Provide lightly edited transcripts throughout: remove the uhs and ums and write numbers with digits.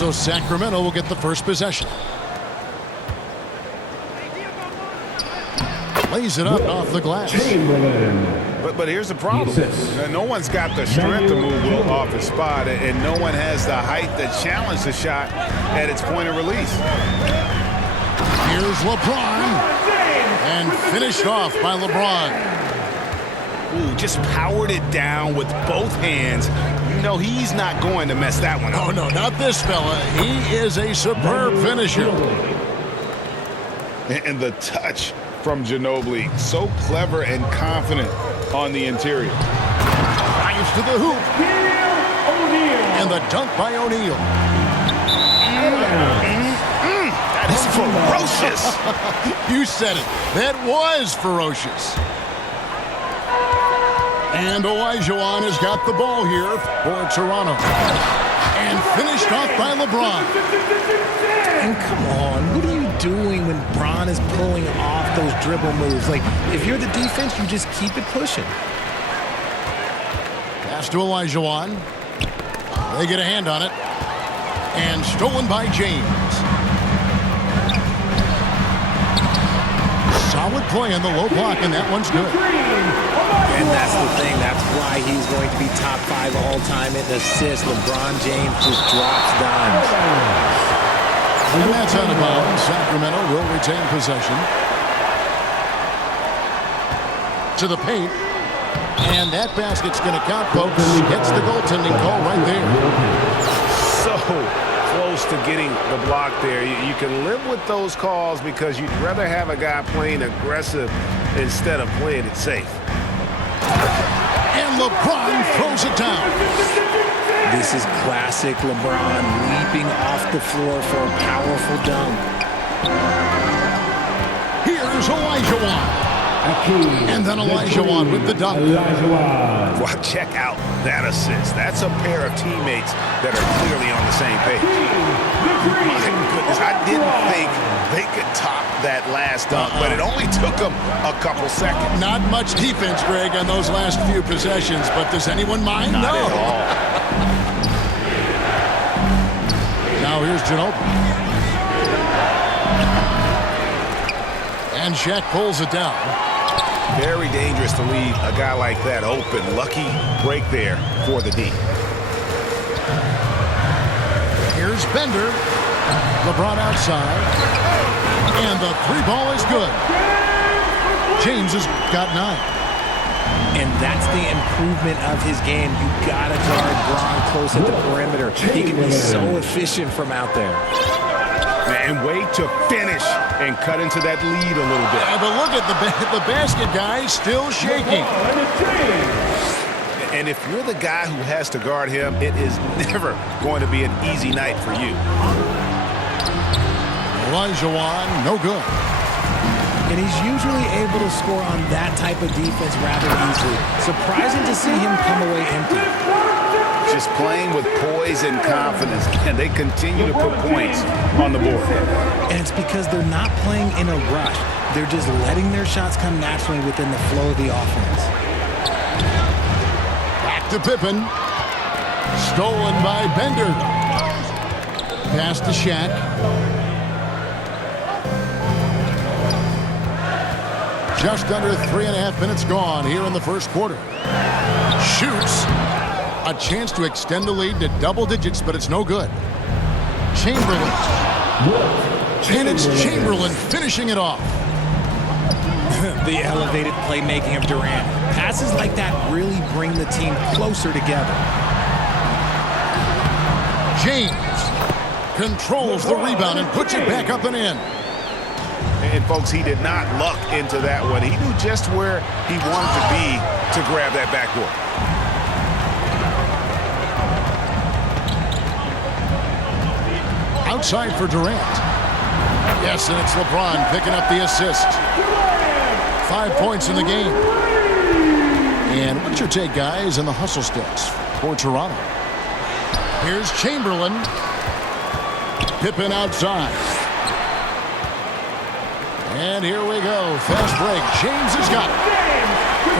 So Sacramento will get the first possession. Lays it up off the glass. But here's the problem. No one's got the strength to move Will off his spot, and no one has the height to challenge the shot at its point of release. Here's LeBron. And finished off by LeBron. Ooh, just powered it down with both hands. You know he's not going to mess that one up. Oh, no, not this fella. He is a superb finisher. And the touch from Ginobili. So clever and confident on the interior. Drives to the hoop. And the dunk by O'Neal. That is ferocious. You said it. That was ferocious. And Olajuwon has got the ball here for Toronto. And finished off by LeBron. And come on, what are you doing when Bron is pulling off those dribble moves? Like, if you're the defense, you just keep it pushing. Pass to Olajuwon. They get a hand on it. And stolen by James. Solid play in the low block, and that one's good. And that's the thing. That's why he's going to be top 5 all-time in assists. LeBron James just drops dimes. And that's out of bounds. Sacramento will retain possession. To the paint. And that basket's going to count, folks. Gets the goaltending call right there. So close to getting the block there. You can live with those calls because you'd rather have a guy playing aggressive instead of playing it safe. And LeBron throws it down. This is classic LeBron leaping off the floor for a powerful dunk. Here's Olajuwon. And then Olajuwon with the dunk. Well, check out that assist. That's a pair of teammates that are clearly on the same page. My goodness, I didn't think they could top that last dunk, but it only took them a couple seconds. Not much defense, Greg, on those last few possessions, but does anyone mind? Not no. at all. Now here's Ginobili. And Shaq pulls it down. Very dangerous to leave a guy like that open. Lucky break there for the D. Here's Bender. LeBron outside. And the 3-ball is good. James has got 9. And that's the improvement of his game. You gotta guard Bron close at the perimeter. He can be so efficient from out there. And wait to finish and cut into that lead a little bit. But look at the basket guy still shaking. And if you're the guy who has to guard him, it is never going to be an easy night for you. Olajuwon, no good. And he's usually able to score on that type of defense rather easily. Surprising to see him come away empty. Just playing with poise and confidence, and they continue to put points on the board. And it's because they're not playing in a rush. They're just letting their shots come naturally within the flow of the offense. Back to Pippen. Stolen by Bender. Pass to Shaq. Just under 3.5 minutes gone here in the first quarter. Shoots. A chance to extend the lead to double digits, but it's no good. Chamberlain. And it's Chamberlain finishing it off. The elevated playmaking of Durant. Passes like that really bring the team closer together. James controls the rebound and puts it back up and in. And, folks, he did not luck into that one. He knew just where he wanted to be to grab that backboard. Outside for Durant. Yes, and it's LeBron picking up the assist. 5 points in the game. And what's your take, guys, in the hustle sticks for Toronto? Here's Chamberlain. Pippen outside. And here we go. Fast break. James has got it.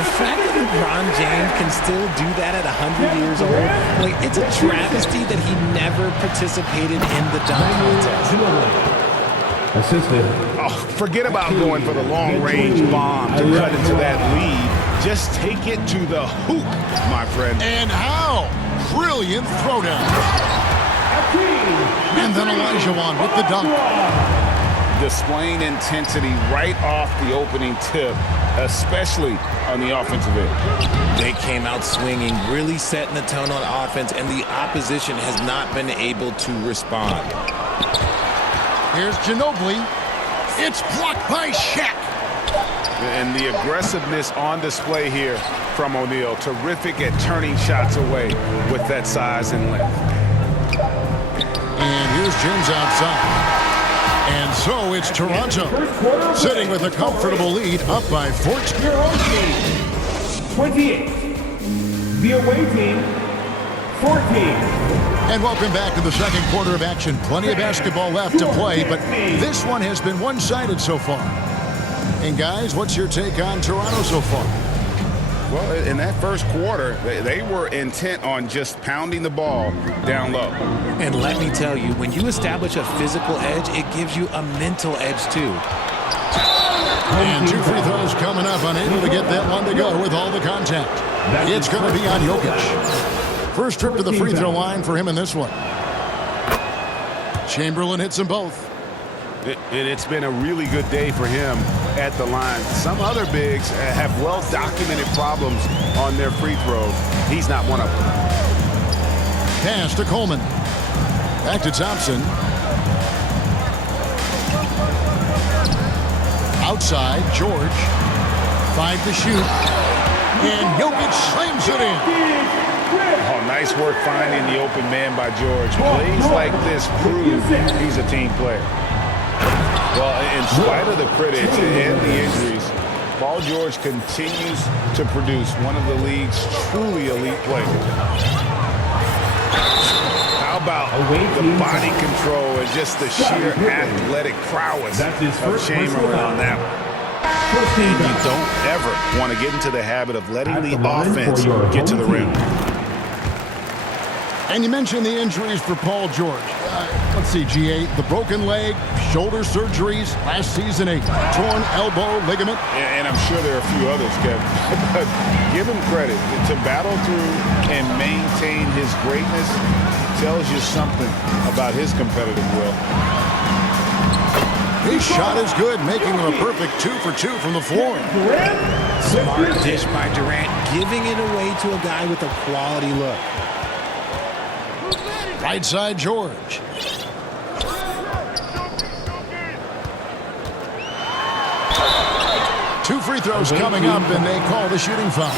The fact that LeBron James can still do that at 100 years old, like, it's a travesty that he never participated in the dunk contest. Assisted. Oh, forget about going for the long-range bomb to cut into that lead. Just take it to the hoop, my friend. And how? Brilliant throwdown. And then Elijah with the dunk. Displaying intensity right off the opening tip, especially on the offensive end. They came out swinging, really setting the tone on offense, and the opposition has not been able to respond. Here's Ginobili. It's blocked by Shaq. And the aggressiveness on display here from O'Neal. Terrific at turning shots away with that size and length. And here's James outside. And so it's Toronto sitting with a comfortable lead up by 14. Your own team, 28. The away team, 14. And welcome back to the second quarter of action. Plenty of basketball left to play, but this one has been one-sided so far. And guys, what's your take on Toronto so far? Well, in that first quarter, they were intent on just pounding the ball down low. And let me tell you, when you establish a physical edge, it gives you a mental edge too. And 2 free throws coming up, unable to get that one to go with all the contact. It's going to be on Jokic. First trip to the free throw line for him in this one. Chamberlain hits them both. It's been a really good day for him at the line. Some other bigs have well-documented problems on their free throws. He's not one of them. Pass to Coleman. Back to Thompson. Outside, George. 5 to shoot. And Jokic slams it in. Oh, nice work finding the open man by George. Plays like this prove he's a team player. Well, in spite of the critics and the injuries, Paul George continues to produce one of the league's truly elite players. How about the body control and just the sheer athletic prowess of Chamberlain on that one? You don't ever want to get into the habit of letting the offense get to the rim. And you mentioned the injuries for Paul George. Let's see, G8, the broken leg, shoulder surgeries, last season a torn elbow ligament. And I'm sure there are a few others, Kevin. But give him credit. To battle through and maintain his greatness tells you something about his competitive will. His shot is good, making him a perfect 2 for 2 from the floor. Smart dish by Durant, giving it away to a guy with a quality look. Right side, George. Two free throws coming up, and they call the shooting foul.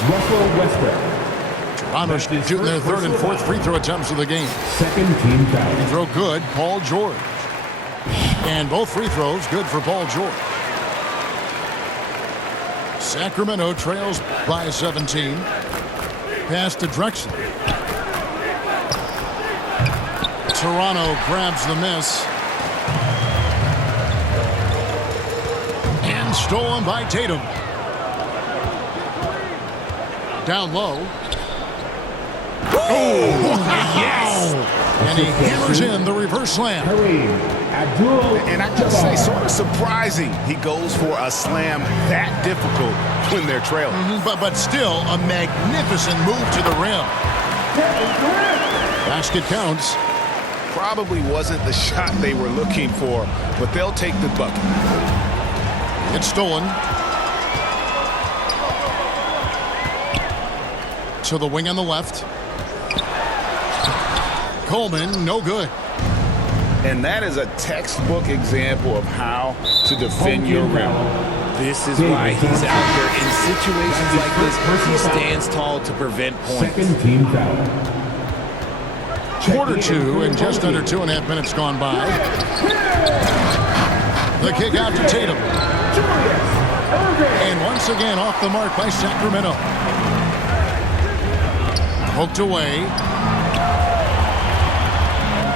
Toronto shooting their third and fourth free throw attempts of the game. Second team foul. Free throw good, Paul George. And both free throws good for Paul George. Sacramento trails by 17. Pass to Drexler. Toronto grabs the miss. And stolen by Tatum. Down low. Oh, yes! And he hammers in the reverse slam. And I just say, sort of surprising he goes for a slam that difficult when they're trailing. But still a magnificent move to the rim. Basket counts. Probably wasn't the shot they were looking for, but they'll take the bucket. It's stolen. To the wing on the left. Coleman, no good. And that is a textbook example of how to defend your rim. This is why he's out there in situations like this. He stands tall to prevent points. Second team foul. Quarter two, and just under 2.5 minutes gone by. The kick out to Tatum. And once again off the mark by Sacramento. Poked away.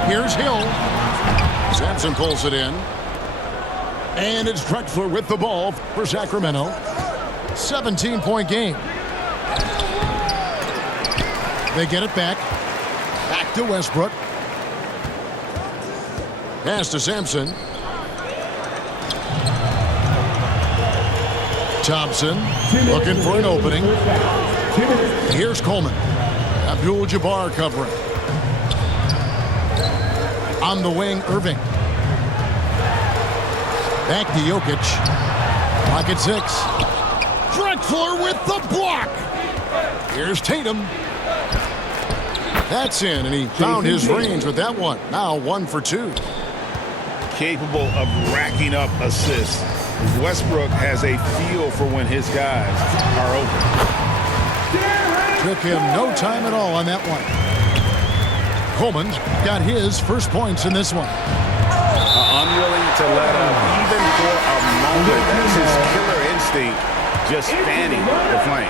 Here's Hill. Sampson pulls it in. And it's Drexler with the ball for Sacramento. 17-point game. They get it back. Back to Westbrook. Pass to Sampson. Thompson looking for an opening. Here's Coleman. Abdul-Jabbar covering. On the wing, Irving. Back to Jokic. Clock at 6. Drexler with the block. Here's Tatum. That's in, and he found his range with that one. Now 1 for 2. Capable of racking up assists. Westbrook has a feel for when his guys are open. Took him no time at all on that one. Coleman's got his first points in this one. Unwilling to let up even for a moment. That's his killer instinct, just fanning the flame.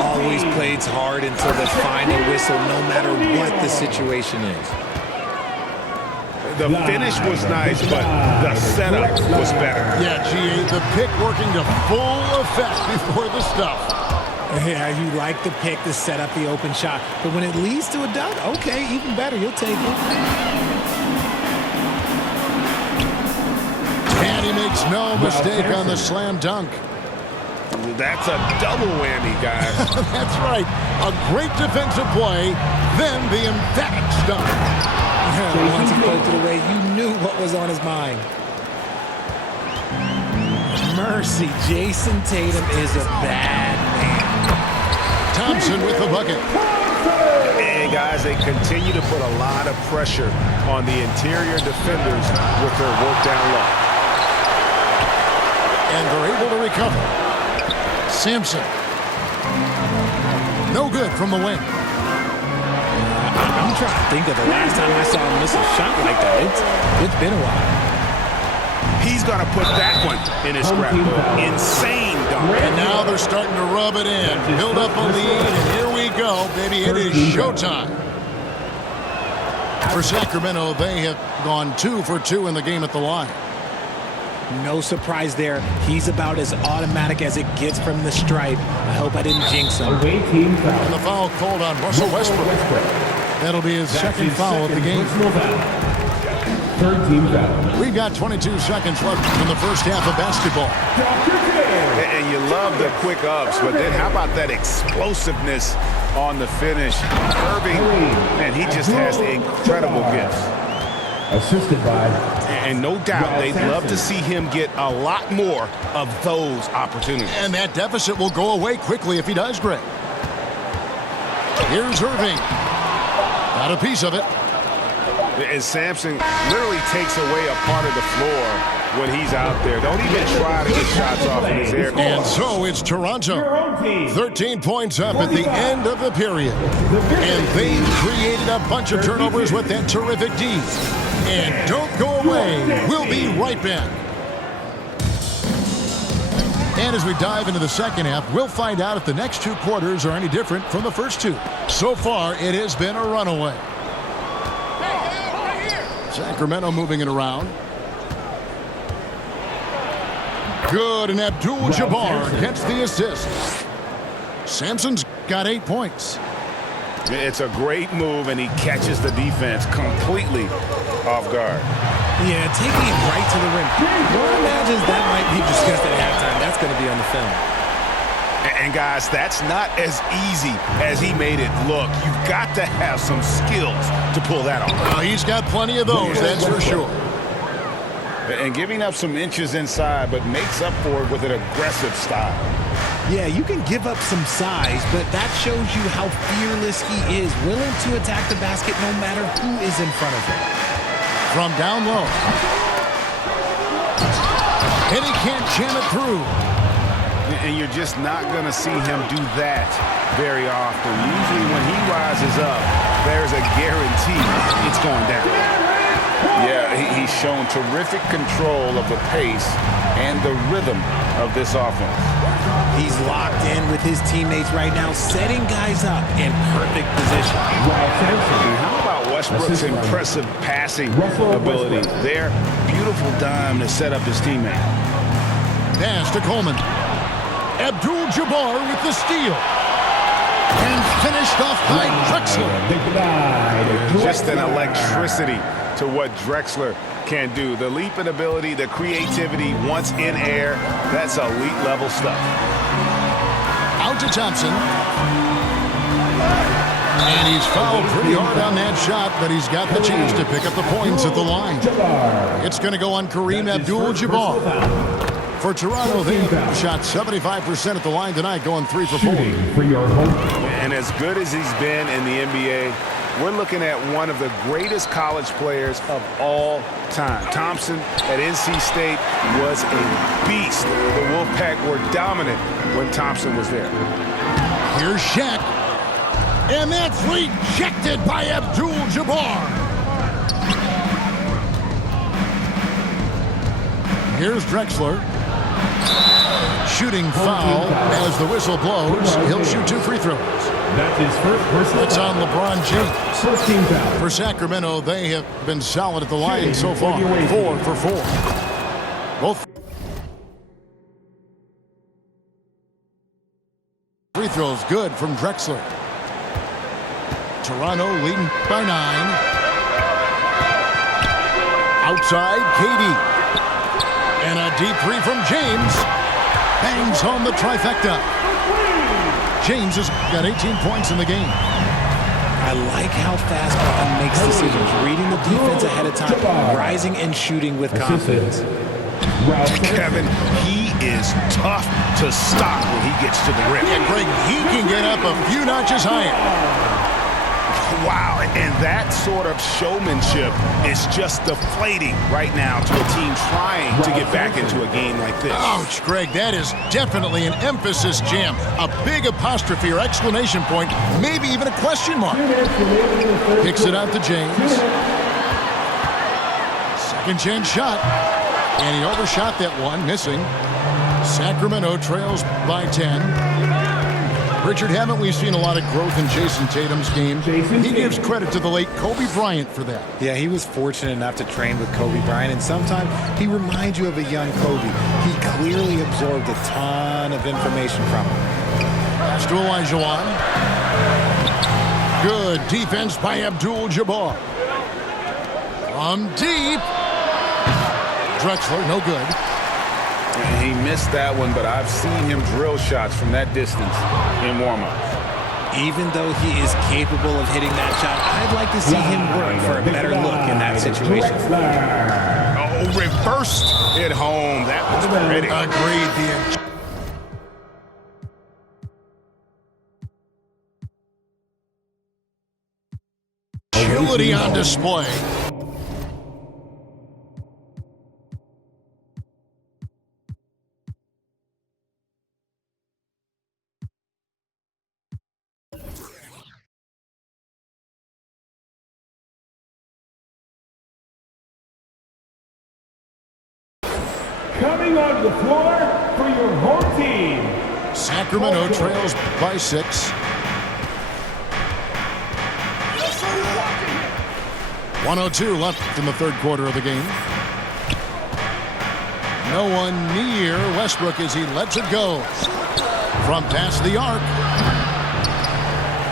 Always plays hard until the final whistle, no matter what the situation is. The finish was nice, but the setup was better. Yeah, GA, the pick working to full effect before the stuff. Yeah, you like the pick to set up the open shot, but when it leads to a dunk, okay, even better, you'll take it. And he makes no mistake on the slam dunk. That's a double whammy, guys. That's right. A great defensive play, then the emphatic dunk. Once he poked it away, you knew what was on his mind. Mercy, Jason Tatum is a bad man. Thompson with the bucket. And guys, they continue to put a lot of pressure on the interior defenders with their work down low. And they're able to recover. Sampson. No good from the wing. I'm trying to think of the last time I saw him miss a shot like that. It's been a while. He's going to put that one in his scrapbook. Insane dunk. And now they're starting to rub it in. Build up a lead, and here we go, baby. It is showtime. For Sacramento, they have gone 2 for 2 in the game at the line. No surprise there. He's about as automatic as it gets from the stripe. I hope I didn't jinx him. Away team foul. And the foul called on Russell Westbrook. That'll be his second foul of the game. Third team foul. We've got 22 seconds left in the first half of basketball. And you love the quick ups, but then how about that explosiveness on the finish? Irving, man, he just has the incredible gifts. Assisted by. And no doubt they'd love to see him get a lot more of those opportunities. And that deficit will go away quickly if he does, Greg. Here's Irving. Got a piece of it. And Sampson literally takes away a part of the floor when he's out there. Don't even try to get shots off in his air. And so it's Toronto. 13 points up at the end of the period. And they've created a bunch of turnovers with that terrific D. And don't go away. We'll be right back. And as we dive into the second half, we'll find out if the next 2 quarters are any different from the first 2. So far, it has been a runaway. Sacramento moving it around. Good, and Abdul-Jabbar gets the assist. Sampson's got 8 points. It's a great move, and he catches the defense completely off guard. Yeah, taking it right to the rim. One imagines that might be discussed at halftime. That's going to be on the film. And guys, that's not as easy as he made it look. You've got to have some skills to pull that off. Well, he's got plenty of those, that's for sure. And giving up some inches inside, but makes up for it with an aggressive style. Yeah, you can give up some size, but that shows you how fearless he is, willing to attack the basket no matter who is in front of him. From down low. And he can't jam it through. And you're just not going to see him do that very often. Usually when he rises up, there's a guarantee it's going down. Yeah, he's shown terrific control of the pace and the rhythm of this offense. He's locked in with his teammates right now, setting guys up in perfect position. And how about Westbrook's impressive passing ability? There, beautiful dime to set up his teammate. Pass to Coleman. Abdul-Jabbar with the steal. And finished off by Drexler. Big deny. Just an electricity to what Drexler can do. The leap in ability, the creativity once in air, that's elite level stuff. Out to Thompson. And he's fouled pretty hard on that shot, but he's got the chance to pick up the points at the line. It's going to go on Kareem Abdul-Jabbar. For Toronto, they have shot 75% at the line tonight, going 3 for 4. And as good as he's been in the NBA, we're looking at one of the greatest college players of all time. Thompson at NC State was a beast. The Wolfpack were dominant when Thompson was there. Here's Shaq. And that's rejected by Abdul-Jabbar. Here's Drexler. Shooting foul as the whistle blows. He'll shoot 2 free throws. That's his first personal. It's on LeBron James. First team foul. For Sacramento, they have been solid at the line so far. 4 for 4. Both free throws good from Drexler. Toronto leading by 9. Outside, KD. And a deep three from James. Bangs home the trifecta. James has got 18 points in the game. I like how fast Bron makes decisions, reading the defense ahead of time, rising and shooting with confidence. Kevin, he is tough to stop when he gets to the rim. Yeah, Greg, he can get up a few notches higher. Wow, and that sort of showmanship is just deflating right now to a team trying to get back into a game like this. Ouch, Greg, that is definitely an emphasis jam. A big apostrophe or exclamation point, maybe even a question mark. Kicks it out to James. Second chance shot. And he overshot that one, missing. Sacramento trails by 10. Richard, haven't we seen a lot of growth in Jason Tatum's game? He gives credit to the late Kobe Bryant for that. Yeah, he was fortunate enough to train with Kobe Bryant, and sometimes he reminds you of a young Kobe. He clearly absorbed a ton of information from him. Pass to Olajuwon. Good defense by Abdul-Jabbar. From deep. Drexler, no good. And he missed that one, but I've seen him drill shots from that distance in warm-ups. Even though he is capable of hitting that shot, I'd like to see him work for a better look in that situation. Oh, reversed it home. That was pretty. Agreed. The agility on display. Coming on the floor for your home team. Sacramento trails by 6. 1:02 left in the third quarter of the game. No one near Westbrook as he lets it go. From past the arc.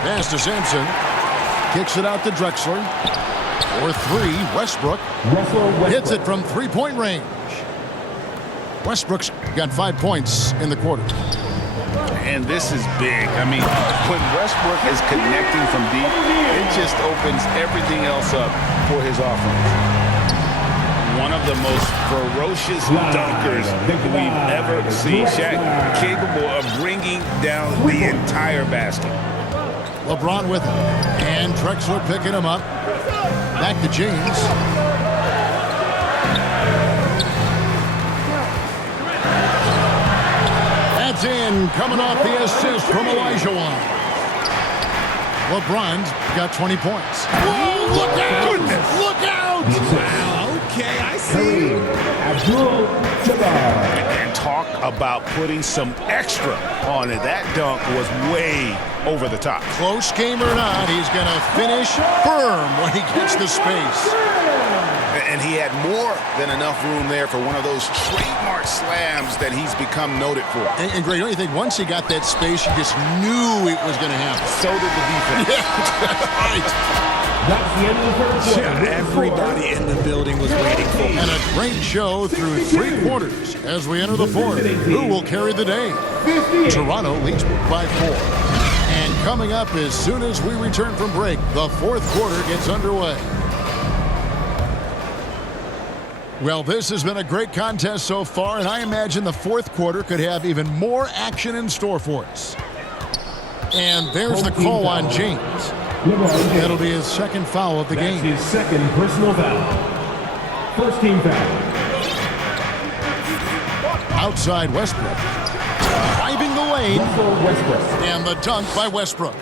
Pass to Sampson. Kicks it out to Drexler. For 3, Westbrook hits it from 3-point range. Westbrook's got 5 points in the quarter. And this is big. I mean, when Westbrook is connecting from deep, it just opens everything else up for his offense. One of the most ferocious dunkers we've ever seen. Shaq capable of bringing down the entire basket. LeBron with him. And Drexler picking him up. Back to James. That's in, coming off the assist from Olajuwon. LeBron's got 20 points. Whoa, look out! Goodness. Look out! Wow, okay, I see. And talk about putting some extra on it. That dunk was way over the top. Close game or not, he's going to finish firm when he gets the space. And he had more than enough room there for one of those trademark slams that he's become noted for. And Greg, don't you think once he got that space, you just knew it was going to happen? So did the defense. Yeah, that's right. That's the end of the third quarter. Yeah, everybody in the building was waiting for him. And a great show through 3 quarters as we enter the 4th. Who will carry the day? Toronto leads by 4. And coming up as soon as we return from break, the 4th quarter gets underway. Well, this has been a great contest so far, and I imagine the 4th quarter could have even more action in store for us. And there's the call on James. That'll be his 2nd foul of the game. That's his 2nd personal foul. First team foul. Outside Westbrook. Driving the lane. And the dunk by Westbrook.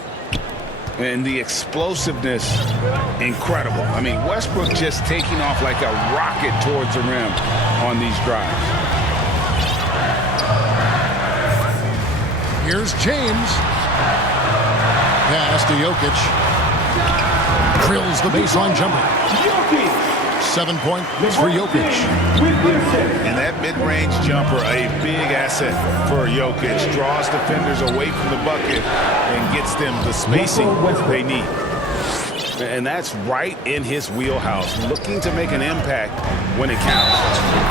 And the explosiveness, incredible. I mean, Westbrook just taking off like a rocket towards the rim on these drives. Here's James. Pass to Jokic. Drills the baseline jumper. 7 points for Jokic. And that mid-range jumper, a big asset for Jokic. Draws defenders away from the bucket and gets them the spacing they need. And that's right in his wheelhouse, looking to make an impact when it counts.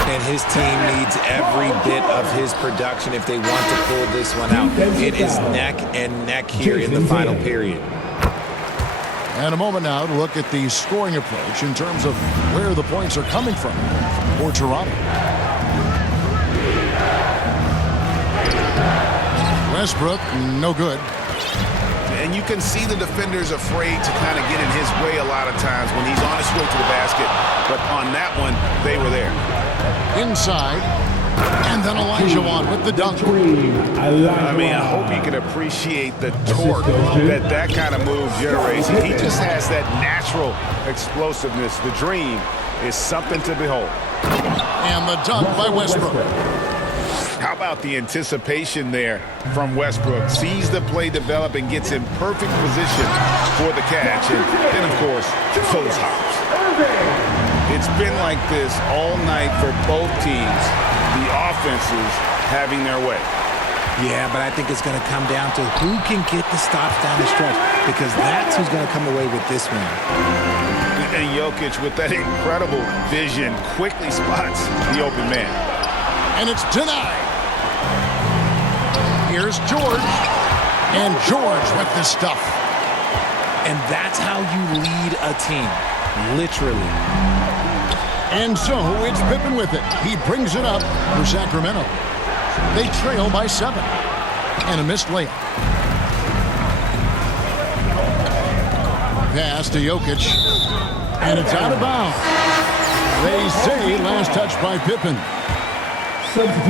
And his team needs every bit of his production if they want to pull this one out. It is neck and neck here in the final period. And a moment now to look at the scoring approach in terms of where the points are coming from for Toronto. Westbrook, no good. And you can see the defenders afraid to kind of get in his way a lot of times when he's on his way to the basket. But on that one, they were there. Inside. And then Elijah with the dunk. I mean, I hope you can appreciate the torque that kind of move generates. He just has that natural explosiveness. The dream is something to behold. And the dunk by Westbrook. How about the anticipation there from Westbrook? Sees the play develop and gets in perfect position for the catch. And then, of course, those hops. It's been like this all night for both teams. The offenses having their way. Yeah, but I think it's going to come down to who can get the stops down the stretch, because that's who's going to come away with this one. And Jokic, with that incredible vision, quickly spots the open man. And it's denied. Here's George. And George with the stuff. And that's how you lead a team, literally. And so it's Pippen with it. He brings it up for Sacramento. They trail by 7. And a missed layup. Pass to Jokic. And it's out of bounds. They say last touch by Pippen.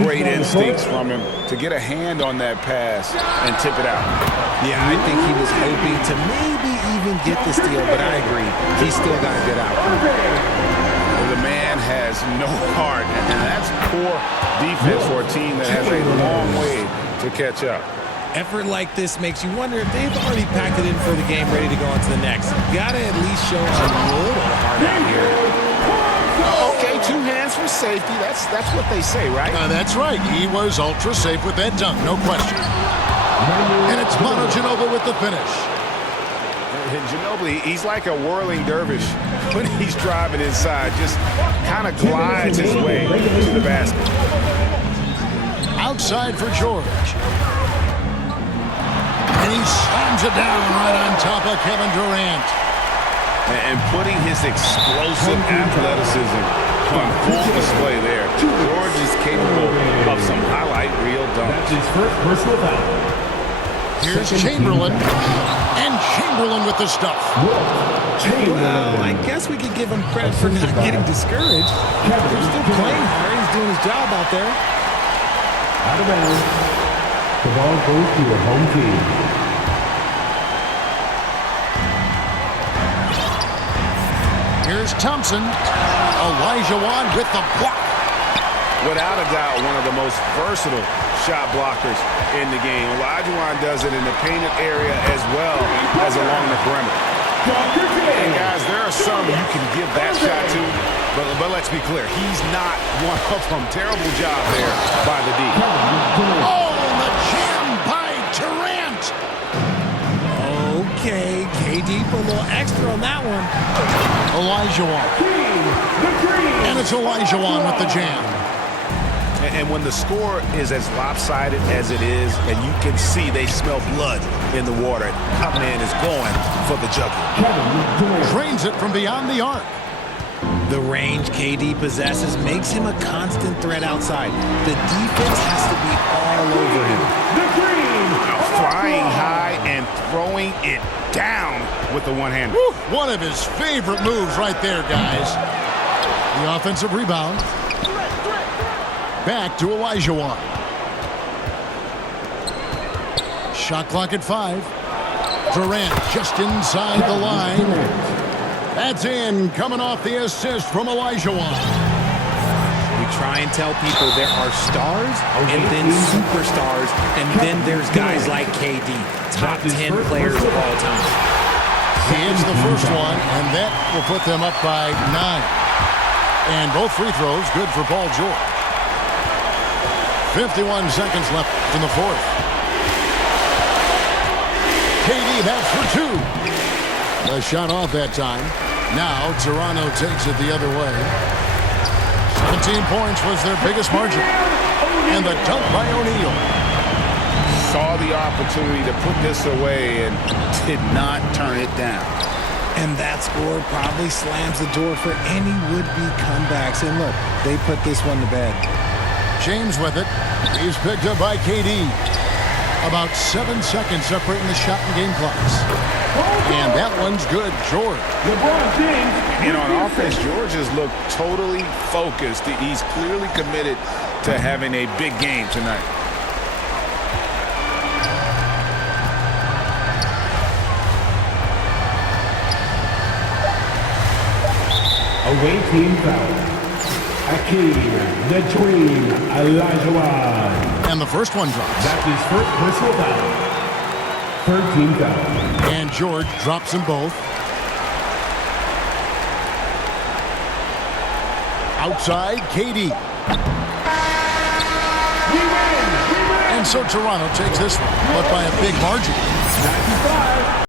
Great instincts from him to get a hand on that pass and tip it out. Yeah, I think he was hoping to maybe even get the steal, but I agree. He still got a good outcome. The man has no heart, and that's poor defense for a team that has a long way to catch up. Effort like this makes you wonder if they've already packed it in for the game, ready to go on to the next. Gotta at least show a little heart out here. Okay, 2 hands for safety. That's what they say, right? That's right. He was ultra safe with that dunk, no question. And it's Manu Ginobili with the finish. Ginobili, he's like a whirling dervish when he's driving inside. Just kind of glides his way to the basket. Outside for George. And he slams it down right on top of Kevin Durant. And putting his explosive athleticism on full display there. George is capable of some highlight reel dunks. That's his first personal foul. Here's Chamberlain. And Chamberlain with the stuff. Well, I guess we could give him credit for not getting discouraged. They're still playing hard. He's doing his job out there. Out of bounds. The ball goes to the home team. Here's Thompson. Elijah with the block. Without a doubt, one of the most versatile shot blockers in the game. Olajuwon does it in the painted area as well as along the perimeter. And guys, there are some you can give that shot to, But let's be clear, he's not one of them. Terrible job there by the D. Oh, and the jam by Durant. Okay, KD put a little extra on that one. Olajuwon. And it's Olajuwon with the jam. And when the score is as lopsided as it is, and you can see they smell blood in the water, that man is going for the jugular. Drains it from beyond the arc. The range KD possesses makes him a constant threat outside. The defense has to be all over him. Flying high and throwing it down with the one-hander. One of his favorite moves right there, guys. The offensive rebound. Back to Olajuwon. Shot clock at 5. Durant just inside the line. That's in, coming off the assist from Olajuwon. We try and tell people there are stars and then superstars, and then there's guys like KD, top 10 players of all time. He hits the first one, and that will put them up by 9. And both free throws good for Paul George. 51 seconds left in the fourth. KD, that's for 2. The shot off that time. Now Toronto takes it the other way. 17 points was their biggest margin. And the dunk by O'Neal. Saw the opportunity to put this away and did not turn it down. And that score probably slams the door for any would-be comebacks. And look, they put this one to bed. James with it. He's picked up by KD. About 7 seconds separating the shot and game clocks. And that one's good. George. LeBron James. And on offense, George has looked totally focused. He's clearly committed to having a big game tonight. Away team foul. Hakeem, the Dream, Olajuwon. And the first one drops. That's his first personal foul. Third team foul. And George drops them both. Outside, KD. And so Toronto takes this one, but by a big margin. 95.